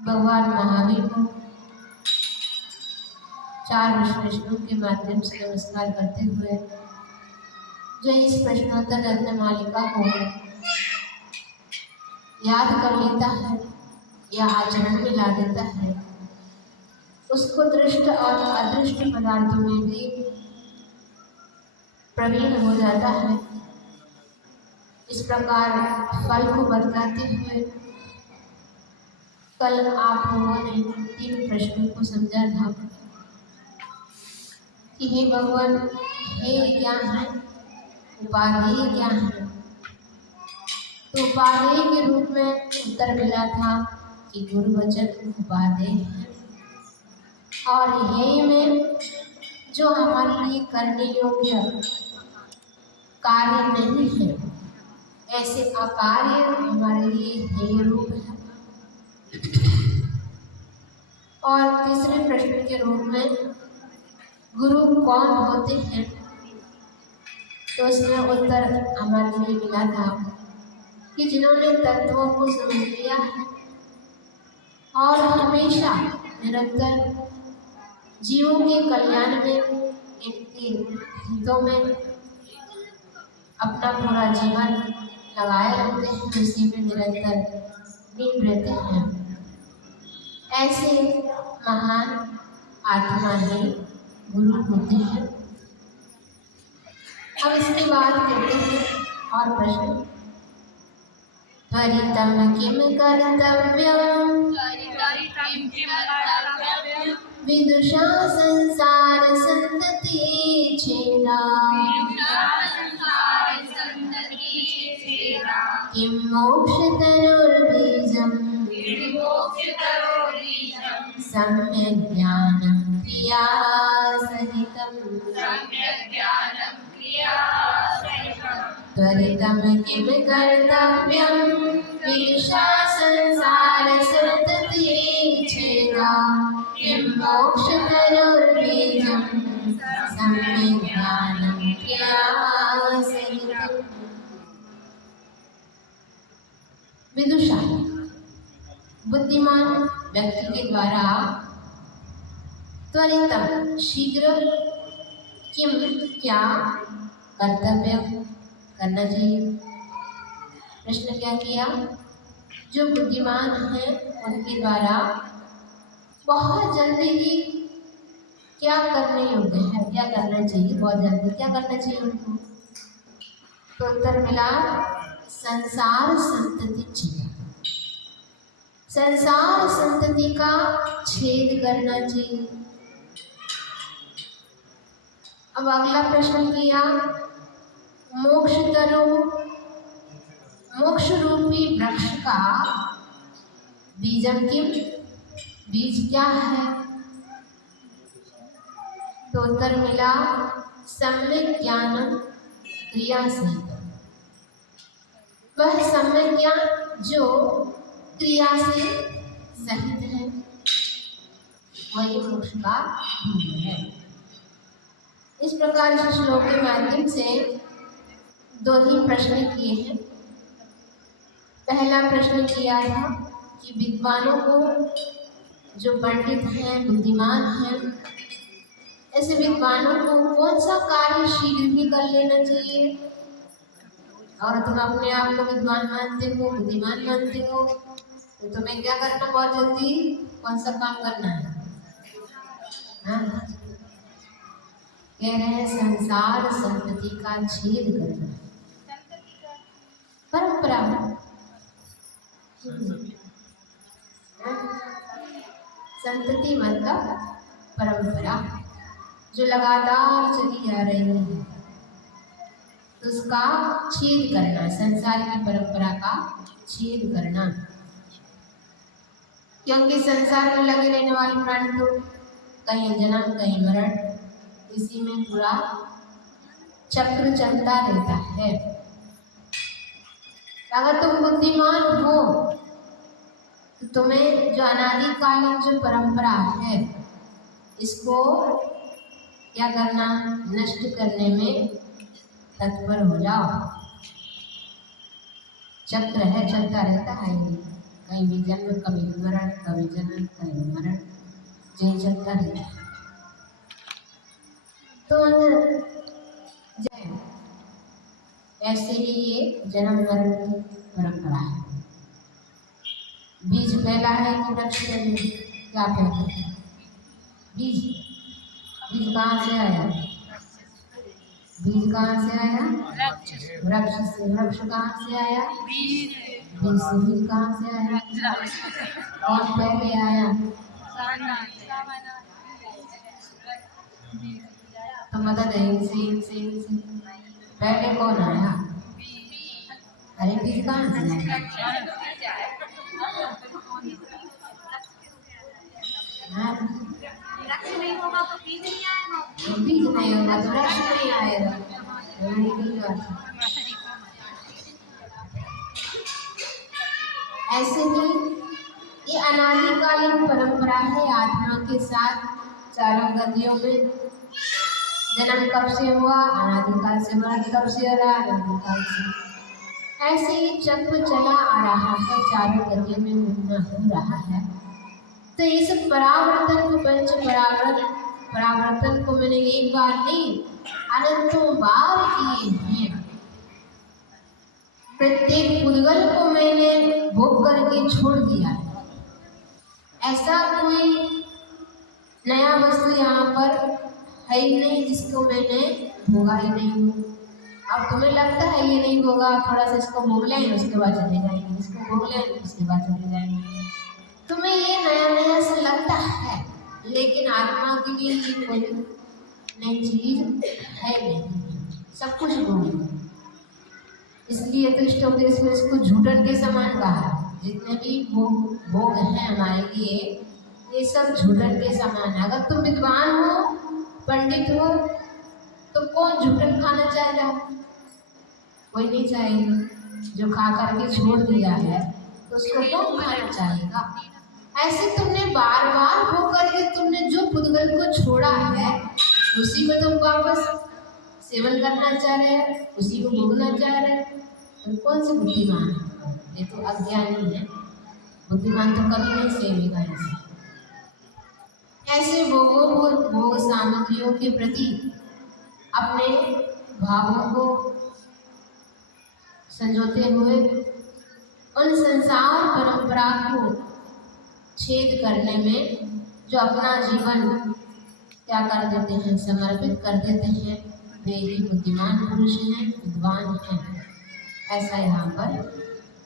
भगवान महावीर को चार प्रश्नों के माध्यम से नमस्कार करते हुए जो इस प्रश्नोत्तर रत्न मालिका को याद कर लेता है या आचरण में ला देता है, उसको दृष्ट और अदृष्ट पदार्थों में भी प्रवीण हो जाता है। इस प्रकार फल को बतलाते हुए कल आप लोगों ने 3 प्रश्नों को समझा था कि हे भगवान, हे क्या है, उपादेय क्या है। तो उपादेय के रूप में उत्तर मिला था कि गुरु वचन उपादेय है और हे में जो हमारे लिए करने योग्य कार्य नहीं है, ऐसे अकार्य हमारे लिए हेय रूप है। और तीसरे प्रश्न के रूप में गुरु कौन होते हैं, तो उसमें उत्तर हमारे लिए मिला था कि जिन्होंने तत्वों को समझ लिया है और हमेशा निरंतर जीवों के कल्याण में, इनके हितों में अपना पूरा जीवन लगाए रखते हैं, उसी में निरंतर लीन रहते हैं। ऐसे महान आत्मा ही गुरु होते हैं। अब इसके बाद कहते हैं और प्रश्न, त्वरितं किं कर्तव्यं विदुषा संसार संतति छेदा किं मोक्षतरोर्बीजं सम्यक् ज्ञानं क्रिया सहितं। त्वरितं किं कर्तव्यं विदुषा संसार संतति छेदा किं मोक्षतरोर्बीजं सम्यक् ज्ञानं क्रिया सहितं। विदुषा बुद्धिमान व्यक्ति के द्वारा त्वरितम शीघ्र किम क्या कर्तव्य करना चाहिए। प्रश्न क्या किया, जो बुद्धिमान हैं उनके द्वारा बहुत जल्दी ही क्या करने योग्य है, क्या करना चाहिए, बहुत जल्दी क्या करना चाहिए उनको। तो उत्तर मिला संसार संतति छेद, संसार संतति का छेद करना चाहिए। अब अगला प्रश्न किया, मोक्ष तरो, मोक्ष रूपी वृक्ष का बीजम किम, बीज क्या है। तो उत्तर मिला सम्यक ज्ञानम क्रिया सहित, वह सम्यक ज्ञान जो क्रिया से सहित है, वही मोक्ष का बीज है। इस प्रकार इस श्लोक के माध्यम से 2 ही प्रश्न किए हैं। पहला प्रश्न किया था कि विद्वानों को, जो पंडित हैं, बुद्धिमान हैं, ऐसे विद्वानों को कौन सा कार्य शीघ्र ही कर लेना चाहिए। और तुम अपने आप को विद्वान मानते हो, बुद्धिमान मानते हो, तो तुम्हें क्या करना, बहुत जल्दी कौन सा काम करना है। हाँ, कह रहे हैं संसार संतति का छेद करना, परंपरा संतति मतलब परंपरा जो लगातार चली जा रही है, उसका छेद करना, संसार की परंपरा का छेद करना। क्योंकि संसार में लगे रहने वाले प्राणी तो कहीं जन्म कहीं मरण, इसी में पूरा चक्र चलता रहता है। अगर तुम बुद्धिमान हो तो तुम्हें जो अनादिकालीन जो परंपरा है, इसको क्या करना, नष्ट करने में तत्पर हो जाओ। चक्र है, चलता रहता है, कहीं भी जन्म, कभी मरण, कभी जन्म, कभी मरण, जो चलता रहता है। तो ऐसे ही ये जन्म मरण की परंपरा है। बीज फैला है कि वृक्ष में क्या कहते हैं? बीज, बीज कहाँ से आया? बीज कहाँ से आया? वृक्ष से। वृक्ष कहाँ से आया? बीज से। बीज कहाँ से आया? कौन पहले आया? तो मदद है इनसे पहले कौन आया? अरे बीज कहाँ से आया? नहीं होगा तो बीज नहीं आएगा। बीज नहीं होगा तो वृक्ष नहीं आएगा। ऐसे ही ये अनादिकालीन परंपरा है। आत्मा के साथ चारों गतियों में जन्म कब से हुआ? अनादिकाल से। मरण कब से हो रहा? अनादिकाल से। ऐसे ही चक्र चला आ रहा है, चारों गतियों में घूमना हो रहा है। तो इस परावर्तन को, पंच परावर्तन को मैंने एक बार नहीं अनंतों बार किए हैं। प्रत्येक पुद्गल को मैंने भोग करके छोड़ दिया है। ऐसा कोई नया वस्तु यहाँ पर है ही नहीं जिसको मैंने भोगा ही नहीं हूँ। अब तुम्हें लगता है ये नहीं होगा, थोड़ा सा इसको भोग लें उसके बाद चले जाएंगे, इसको भोग लें उसके बाद चले जाएंगे। तुम्हें ये नया नया से लगता है, लेकिन आत्मा के लिए ये कोई नई चीज है नहीं, सब कुछ भोग। इसलिए तो इष्टोपदेश में इसको झूठन के समान कहा। जितने भी भोग हैं हमारे लिए, ये सब झूठन के समान है। अगर तुम विद्वान हो, पंडित हो, तो कौन झूठन खाना चाहेगा? कोई नहीं चाहेगा। जो खा करके छोड़ दिया है तो उसको कौन खाना चाहेगा? ऐसे तुमने बार बार भोग करके तुमने जो पुद्गल को छोड़ा है उसी को तुम वापस सेवन करना चाह रहे हो, उसी को भोगना चाह रहे हो। तो कौन से बुद्धिमान है? ये तो अज्ञानी है। बुद्धिमान तो कभी नहीं सेवेगा ऐसे भोगों को, भोग सामग्रियों के प्रति अपने भावों को संजोते हुए उन संसार परंपरा को छेद करने में जो अपना जीवन क्या कर देते हैं? समर्पित कर देते हैं। वे ही बुद्धिमान पुरुष हैं, विद्वान हैं, ऐसा यहाँ पर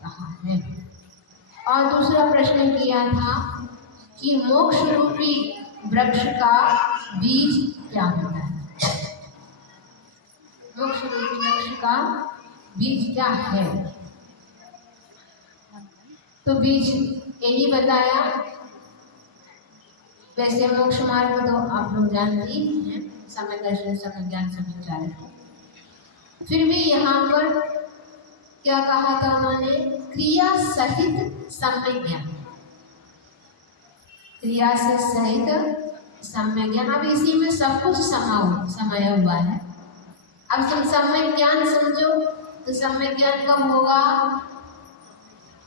कहा है। और दूसरा प्रश्न किया था कि मोक्ष रूपी वृक्ष का बीज क्या होता है? मोक्ष रूपी वृक्ष का बीज क्या है? तो बीज यही बताया। वैसे मोक्ष मार्ग तो आप लोग जानते ही हैं, समय दर्शन, समय ज्ञान, समय चारित्र। फिर भी यहाँ पर क्या कहा था उन्होंने? क्रिया सहित सम्यक ज्ञान। क्रिया से सहित सम्यक ज्ञान। अब इसी में सब कुछ समाया हुआ है। अब तुम सम्यक ज्ञान समझो तो सम्यक ज्ञान कब होगा?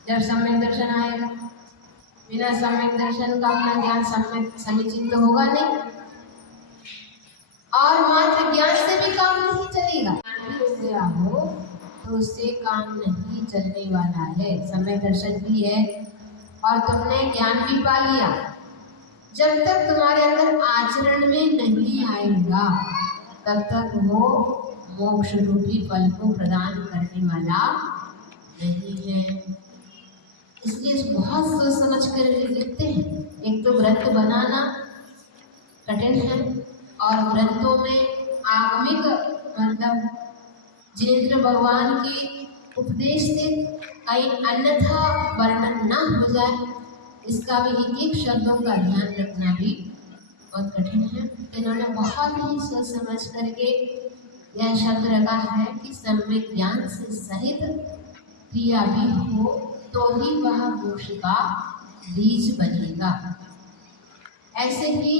जब सम्यक दर्शन आएगा। बिना सम्यक दर्शन का अपना ज्ञान समीचीन तो होगा नहीं, और मात्र ज्ञान से भी काम नहीं चलेगा। ज्ञान हो तो उससे काम नहीं चलने वाला है। सम्यक दर्शन भी है और तुमने ज्ञान भी पा लिया, जब तक तुम्हारे अंदर आचरण में नहीं आएगा तब तक वो मोक्ष रूपी फल को प्रदान करने वाला नहीं है। इसलिए बहुत सोच समझ कर लिखते हैं। एक तो ग्रंथ बनाना कठिन है, और ग्रंथों में आगमिक मतलब जिनेंद्र भगवान के उपदेश से कहीं अन्यथा वर्णन न हो जाए, इसका भी एक एक शब्दों का ध्यान रखना भी बहुत कठिन है। इन्होंने बहुत ही सोच समझ करके यह शब्द रखा है कि सम्यक ज्ञान से सहित क्रिया भी हो तो ही वह मोक्ष का बीज बनेगा। ऐसे ही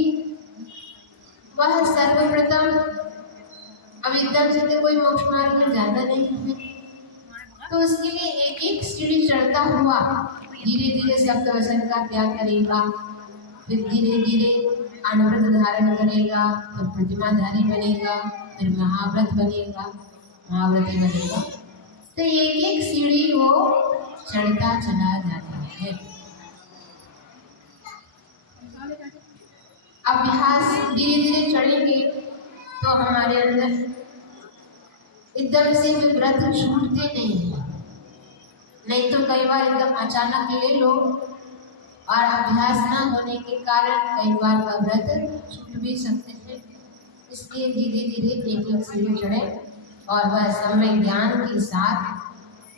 वह सर्वप्रथम, अब एकदम से तो कोई मोक्ष मार्ग में जाता नहीं है, तो उसके लिए एक एक सीढ़ी चढ़ता हुआ धीरे धीरे सप्त व्यसन का त्याग करेगा, फिर धीरे धीरे अनव्रत धारण करेगा, फिर प्रतिमाधारी बनेगा, फिर महाव्रत बनेगा, महाव्रती बनेगा। तो एक एक सीढ़ी वो चढ़ता चला जाता है। अभ्यास धीरे धीरे चढ़ेंगे तो हमारे अंदर एकदम से भी व्रत छूटते नहीं है। नहीं तो कई बार एकदम अचानक ले लो और अभ्यास न होने के कारण कई बार वह व्रत छूट भी सकते हैं। इसलिए धीरे धीरे एक एक सीढ़ी चढ़े और वह समय ज्ञान के साथ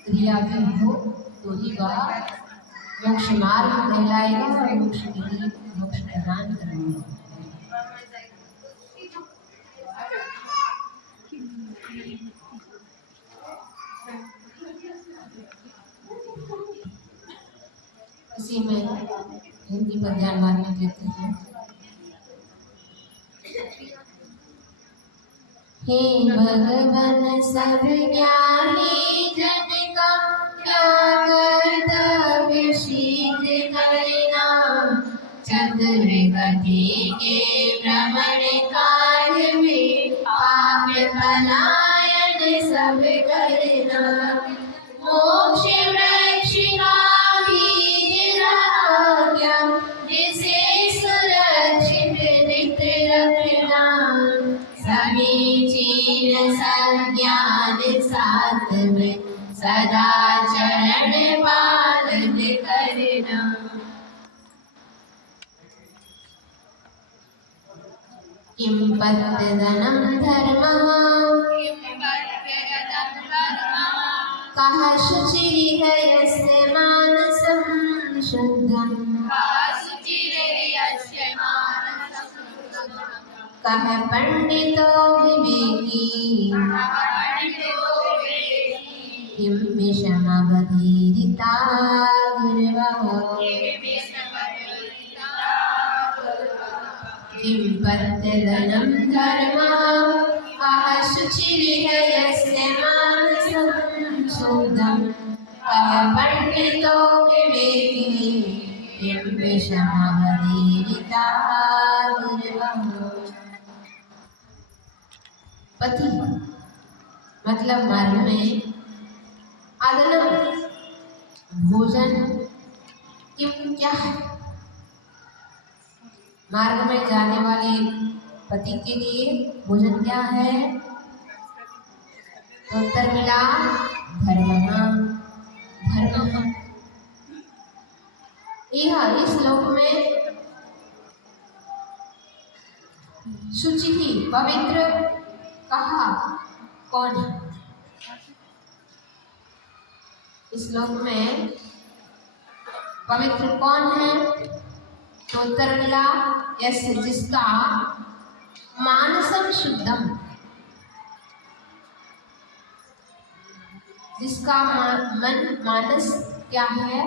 क्रिया भी हो तो ही वह मोक्ष मार्ग कहलाएगा और मोक्ष के लिए मोक्ष प्रदान करेंगे। इसी में हिंदी पर ध्यान मारने देते हैं। हे भगवान सब ज्ञानी जन का क्या कर्तव्य शीघ्र करना, चतुर्गति के भ्रमण काल में पाप पलायन सब करना। मोक्ष वृक्ष का बीज रहा क्या, जिसे सुरक्षित नित रखना। समीचीन संज्ञान साथ में सदा चरण पालन करना। किं पत्यदनं धर्मः, कः शुचिरिह यस्य मानसं शुद्धम्। कः पंडितो विवेकी, किं विषमवधीरिता गुरवः। किं पत्यदनं धर्मः, कः शुचिरिह यस्य मानसं शुद्धम्। कः पंडितो विवेकी, किं विषमवधीरिता गुरवः। पति मतलब मार्ग में आदनम भोजन किम क्या है। मार्ग में जाने वाले पति के लिए भोजन क्या है। तो उत्तर मिला धर्म। धर्म यह इस श्लोक में शुचि ही पवित्र कहा कौन है। इस श्लोक में पवित्र कौन है। तो उत्तर मिला यस, जिसका मानसम शुद्धम, जिसका मन मानस क्या है,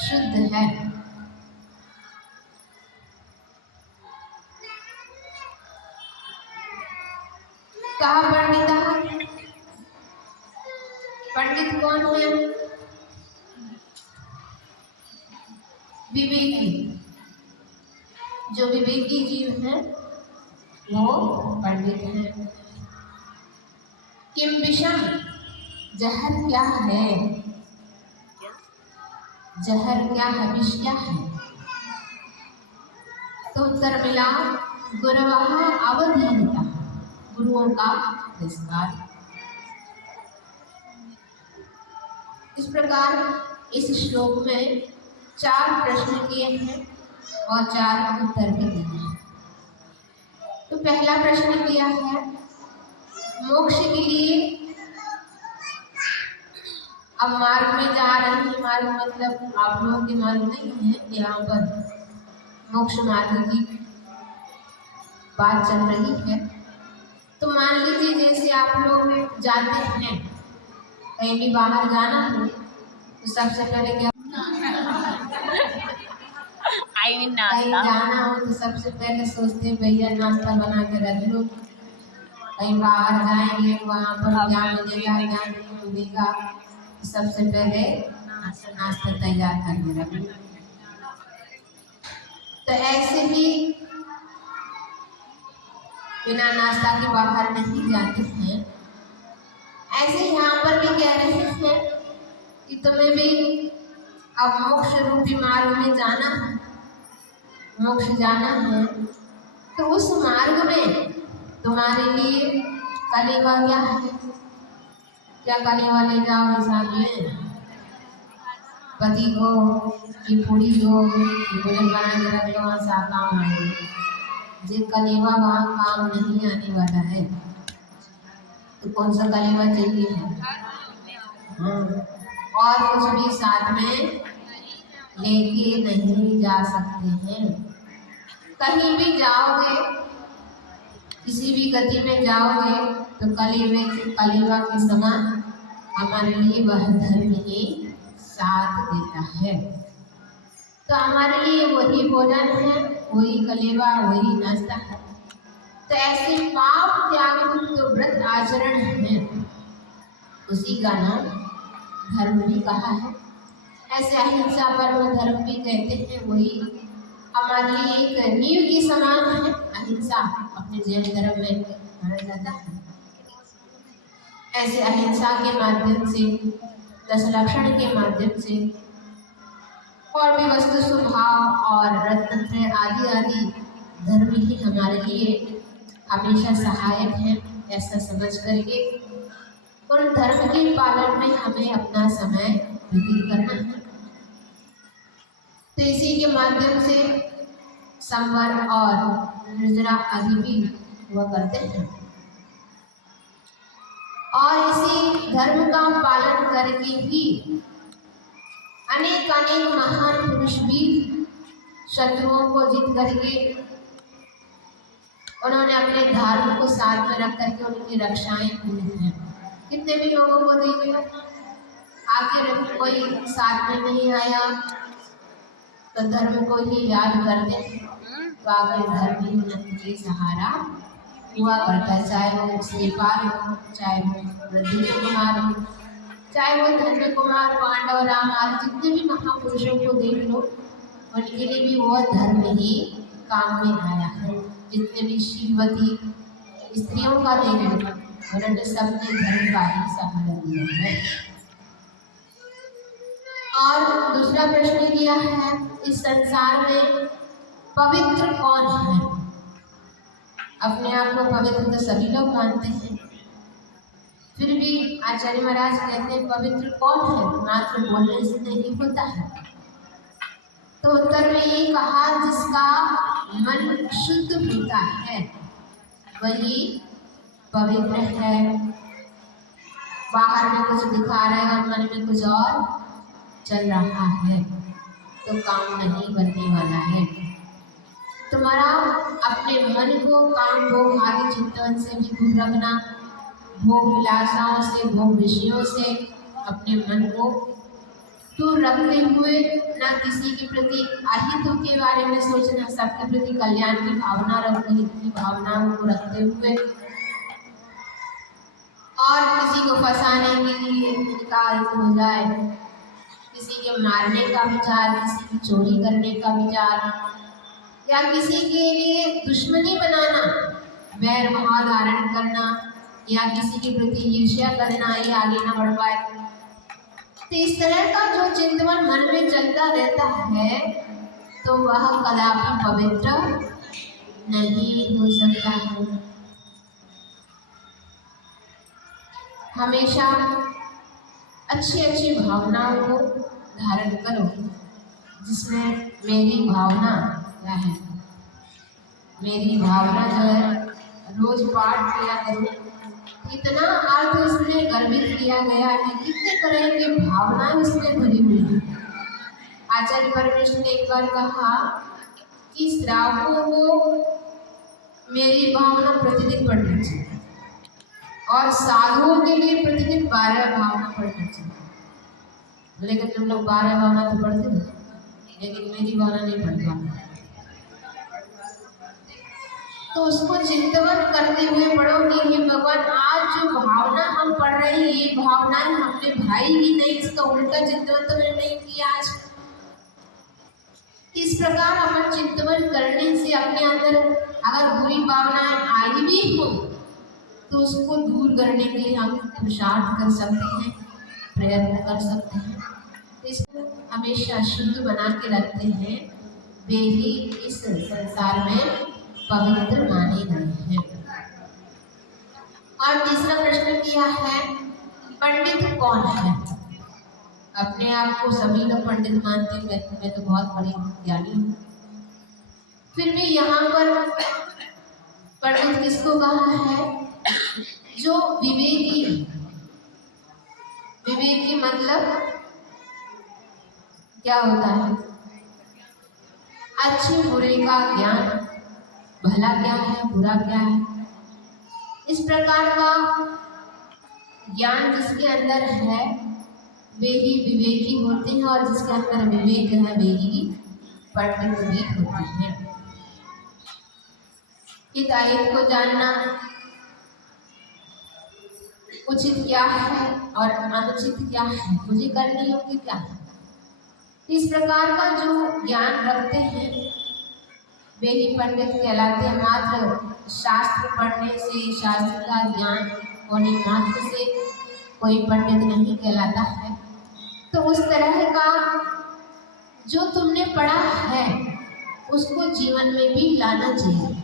शुद्ध है। कहा पंडिता, पंडित कौन है। विवेकी, जो विवेकी जीव है वो पंडित है। किम विषम, जहर क्या है। जहर क्या है, विष क्या है। तो उत्तर मिला गुरवः अवधीयता, गुरुओं का तिरस्कार। इस प्रकार इस श्लोक में 4 प्रश्न किए हैं और 4 उत्तर भी दिए हैं। तो पहला प्रश्न किया है मोक्ष के लिए। अब मार्ग में जा रहे हैं, मार्ग मतलब आप लोगों के मार्ग नहीं है, यहाँ पर मोक्ष मार्ग की बात चल रही है। तो मान लीजिए जैसे आप लोग जाते हैं, कहीं भी बाहर जाना हो तो सबसे पहले क्या कहीं जाना हो तो सबसे पहले सोचते हैं भैया नाश्ता बना के रख लो। कहीं बाहर जाएंगे वहाँ पर क्या मिलेगा क्या नहीं मिलेगा, सबसे पहले नाश्ता तैयार करके रख लो। तो ऐसे ही बिना नाश्ता के बाहर नहीं जाते हैं। ऐसे यहाँ पर भी कह रहे हैं कि तुम्हें भी अब मोक्ष रूपी मार्ग में जाना है, मोक्ष जाना है। तो उस मार्ग में तुम्हारे लिए कलेवा क्या है? क्या कलेवा ले जाओगे साथ में? पति को कि पूरी हो कि भोजन बना के रख लो, वहाँ से काम आएंगे। जे कलेवा वहाँ काम नहीं आने वाला है, तो कौन सा कलेवा चाहिए है? और कुछ भी साथ में लेके नहीं जा सकते हैं। कहीं भी जाओगे, किसी भी गति में जाओगे, तो कलेवा के समान हमारे लिए वह धर्म ही साथ देता है। तो हमारे लिए वही भोजन है, वही कलेवा, वही नाश्ता है। तो ऐसे पाप त्याग तो व्रत आचरण है, उसी का नाम धर्म भी कहा है। ऐसे अहिंसा परम धर्म भी कहते हैं, वही हमारे लिए एक नींव के समान है। अहिंसा अपने जैन धर्म में माना जाता है। ऐसे अहिंसा के माध्यम से, 10 लक्षण के माध्यम से, और भी वस्तु स्वभाव और रत्न आदि आदि धर्म ही हमारे लिए हमेशा सहायक है। ऐसा समझ करके उन धर्म के पालन में हमें अपना समय व्यतीत करना है। तो इसी के माध्यम से संवर और निर्जरा आदि भी हुआ करते हैं। और इसी धर्म का पालन करके ही अनेक महान पुरुष भी शत्रुओं को जीत करके उन्होंने अपने धर्म को साथ में रख करके उनकी रक्षाएं की हैं। कितने भी लोगों को देख लो, आखिर कोई साथ में नहीं आया तो धर्म को ही याद करते हैं, तो आखिर धर्म ही उनके सहारा हुआ करता है। चाहे वो श्रीपाल हो, चाहे वो वृद्धि कुमार हो, चाहे वो धन्य कुमार, पांडव, राम आदि जितने भी महापुरुषों को देख लो, उनके लिए भी वो धर्म ही काम में आया है। जितने भी शिववती स्त्रियों का देख लो, उन्होंने सबने धर्म का ही सहारा दिया है। और दूसरा प्रश्न किया है, इस संसार में पवित्र कौन है? अपने आप को पवित्र तो सभी लोग मानते हैं, फिर भी आचार्य महाराज कहते हैं पवित्र कौन है? मात्र बोलने से नहीं होता है। तो उत्तर में ये कहा, जिसका मन शुद्ध होता है वही पवित्र है। बाहर में कुछ दिखा रहा है और मन में कुछ और चल रहा है तो काम नहीं बनने वाला है। तुम्हारा अपने मन को काम भोग आदि चिंतन से भी दूर रखना, भोग विलासाओं से, भोग विषयों से अपने मन को दूर रखते हुए न किसी के प्रति अहितों के बारे में सोचना, सबके प्रति कल्याण की भावना रखने की भावनाओं को रखते हुए, और किसी को फंसाने के लिए निकाल हो जाए, किसी के मारने का विचार, किसी की चोरी करने का विचार, या किसी के लिए दुश्मनी बनाना, वैर भाव धारण करना, या किसी के प्रति ईर्ष्या करना, ये आगे न बढ़ पाए। तो इस तरह का जो चिंतन मन में चलता रहता है तो वह कदापि पवित्र नहीं हो सकता है। हमेशा अच्छी अच्छी भावनाओं को धारण करो, जिसमें मेरी भावना क्या है, मेरी भावना जो है, रोज पाठ किया करो। इतना अर्थ इसमें गर्भित किया गया है, कितने तरह की भावनाएं इसमें भरी हुई है। आचार्य परमेश्वर ने एक बार कहा कि श्रावकों को मेरी भावना प्रतिदिन पढ़नी चाहिए और साधुओं के लिए प्रतिदिन 12 भावना पढ़ना चाहिए। लेकिन तुम लोग 12 भावना तो पढ़ते हो, लेकिन मेरी भावना नहीं पढ़ते। तो उसको चिंतन करते हुए पढ़ोगे, हे भगवान आज जो भावना हम पढ़ रहे हैं ये भावनाएं हमने भाई ही नहीं, इसका उल्टा चिंतन तो मैंने नहीं किया आज। इस प्रकार अपन चिंतन करने से अपने अंदर अगर बुरी भावनाएं आई भी हो तो उसको दूर करने के लिए हम पुरुषार्थ कर सकते हैं, प्रयत्न कर सकते हैं। इसको हमेशा शुद्ध बना के रखते हैं, वे ही इस संसार में पवित्र माने गए हैं। और तीसरा प्रश्न किया है, पंडित कौन है? अपने आप को सभी लोग पंडित मानते हैं, मैं तो बहुत बड़ी ज्ञानी हूँ। फिर भी यहाँ पर पंडित किसको कहा है? जो विवेकी। विवेकी मतलब क्या होता है? अच्छे बुरे का ज्ञान, भला क्या है बुरा क्या है, इस प्रकार का ज्ञान जिसके अंदर है वे ही विवेकी होते हैं, और जिसके अंदर विवेक है वे ही पंडित भी होते हैं। हित अहित को जानना, उचित क्या है और अनुचित क्या है, मुझे करनी योग्य क्या है, इस प्रकार का जो ज्ञान रखते हैं वे ही पंडित कहलाते हैं। मात्र शास्त्र पढ़ने से, शास्त्र का ज्ञान होने मात्र से कोई पंडित नहीं कहलाता है। तो उस तरह का जो तुमने पढ़ा है उसको जीवन में भी लाना चाहिए।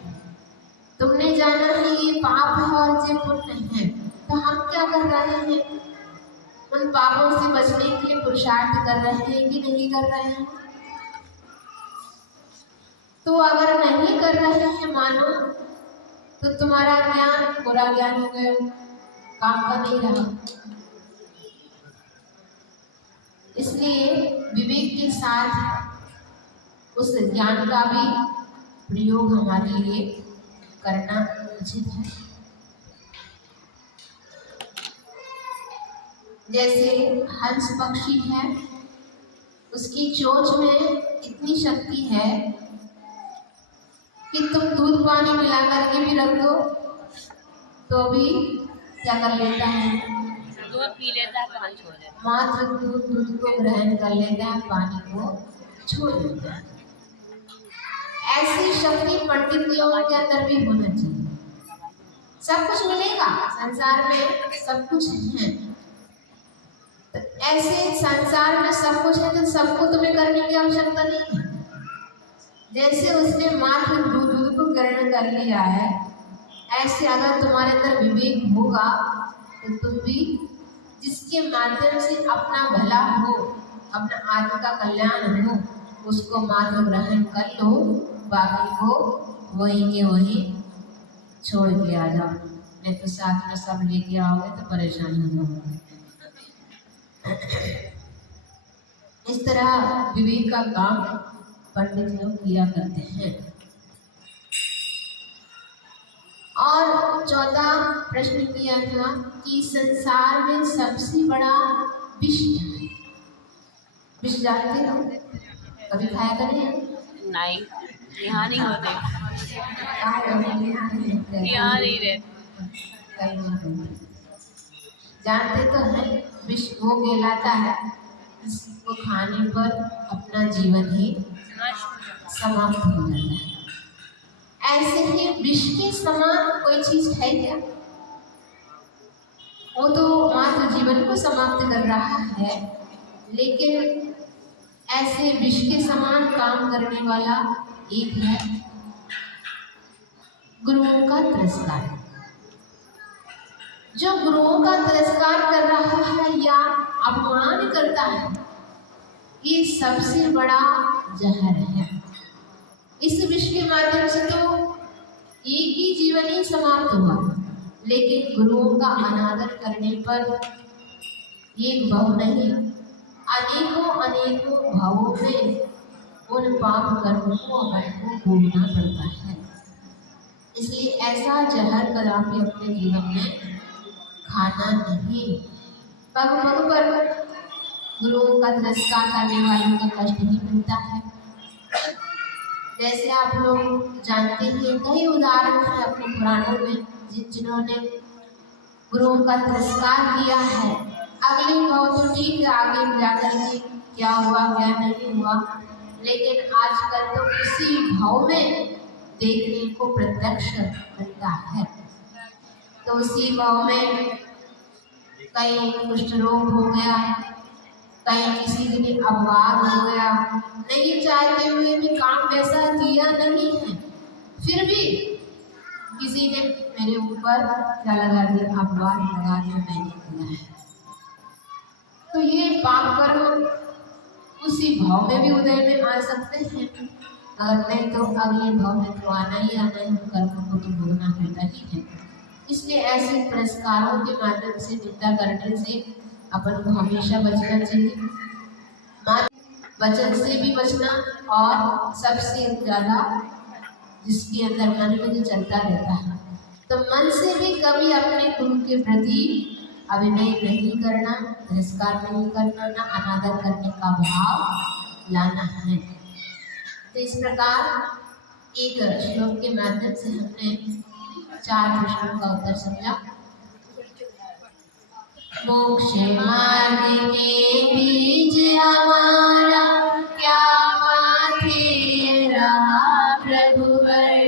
तुमने जाना है ये पाप है और ये पुण्य है, तो हम क्या कर रहे हैं? उन पापों से बचने के लिए पुरुषार्थ कर रहे हैं कि नहीं कर रहे हैं? तो अगर नहीं कर रहे हैं मानो तो तुम्हारा ज्ञान बुरा ज्ञान हो गया, काम का नहीं रहा। इसलिए विवेक के साथ उस ज्ञान का भी प्रयोग हमारे लिए करना उचित है। जैसे हंस पक्षी है, उसकी चोंच में इतनी शक्ति है कि तुम दूध पानी मिला करके भी रख दो तो भी क्या कर लेता है? दूध पी लेता है, पानी छोड़ देता है। मात्र दूध को ग्रहण कर लेता है, पानी को छोड़ देता है। ऐसी शक्ति पंडित लोगों के अंदर भी होना चाहिए। सब कुछ मिलेगा संसार में, सब कुछ है, तो ऐसे संसार में सब कुछ है तो सबको तुम्हें करने की आवश्यकता नहीं है। जैसे उसने मात्र दूध को ग्रहण कर लिया है, ऐसे अगर तुम्हारे अंदर विवेक होगा तो तुम भी जिसके माध्यम से अपना भला हो, अपना आत्मा का कल्याण हो, उसको मात्र ग्रहण कर लो, बाकी को वही के वही छोड़ के आ जाओ। नहीं तो साथ में सब लेके आओगे तो परेशानी होगी। इस तरह विवेक का काम पंडित लोग किया करते हैं। और चौथा प्रश्न किया था कि संसार में सबसे बड़ा विष क्या है? विष जानते हो? कभी खाया करें? नहीं, यहाँ नहीं होते, यहाँ नहीं रहते। जानते तो हैं विष वो कहलाता है जिसको खाने पर अपना जीवन ही समाप्त हो जाता है। ऐसे ही विष के समान कोई चीज है क्या? वो तो मात्र जीवन को समाप्त कर रहा है, लेकिन ऐसे विष के समान काम करने वाला एक है गुरुओं का तिरस्कार। जो गुरुओं का तिरस्कार कर रहा है या अपमान करता है, ये सबसे बड़ा जहर है। इस विष के माध्यम से तो एक ही जीवन ही समाप्त हुआ, लेकिन गुरुओं का अनादर करने पर एक भाव नहीं, अनेकों भावों में उन पाप कर्मों को अपने को भोगना पड़ता है। इसलिए ऐसा जहर कदापि अपने जीवन में खाना नहीं। पग पग पर गुरुओं का तिरस्कार करने वालों को कष्ट ही मिलता है। जैसे आप लोग जानते हैं कई उदाहरण हैं अपने पुराणों में जिन्होंने गुरुओं का तिरस्कार किया है। अगले भाव तो ठीक है, आगे जाकर के क्या हुआ क्या नहीं हुआ, लेकिन आजकल तो इसी भाव में देखने को प्रत्यक्ष मिलता है। तो उसी भाव में कहीं कुष्ठ रोग हो गया, कहीं किसी के लिए अपवाद हो गया, नहीं चाहते हुए भी काम वैसा किया नहीं है, फिर भी किसी ने मेरे ऊपर क्या लगा दिया, अपवाद लगा दिया, मैंने किया है। तो ये पाप कर्म उसी भाव में भी उदय में आ सकते हैं, अगर नहीं तो अगले भाव में तो आना ही आना है, कर्म को तो भोगना होता ही है। इसलिए ऐसे पुरस्कारों के माध्यम से निंदा करने से अपन को हमेशा बचना चाहिए। वचन से भी बचना, और सबसे ज़्यादा जिसके अंदर मन में जो चलता रहता है, तो मन से भी कभी अपने गुरु के प्रति अभिनय नहीं करना, तिरस्कार नहीं करना, ना अनादर करने का भाव लाना है। तो इस प्रकार एक श्लोक के माध्यम से हमने 4 प्रश्नों का उत्तर समझा। मोक्ष मार्ग के बीच हमारा क्या माथे रहा प्रभुवर,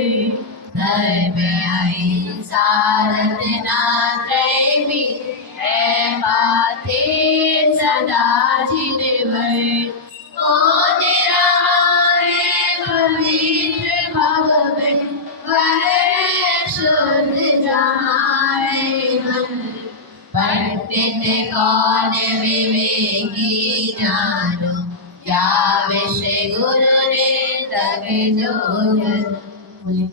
धर्म अहिंसा रत्ना त्रय भी है पाथे सदा जिनवर। कौन रहा है पवित्र भव में, वह शुद्ध जहाँ है मन। पंडित कौन विवेकी जानो, क्या विषय गुरु ने तक जो बोले।